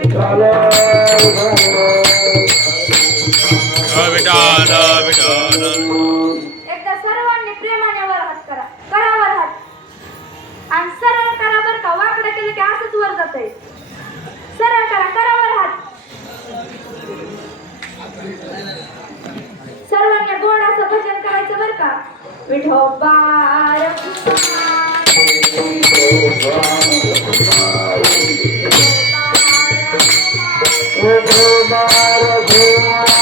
एकदा सर्वांनी प्रेमाने वर हात करा, करा वर हात आणि सरळ करा बर का. वाकडं केलं की असंच वर जातंय. सरळ करा, करा वर हात. सर्वांनी गोड असं भजन करायचं बर का. विठोबा रघुमाई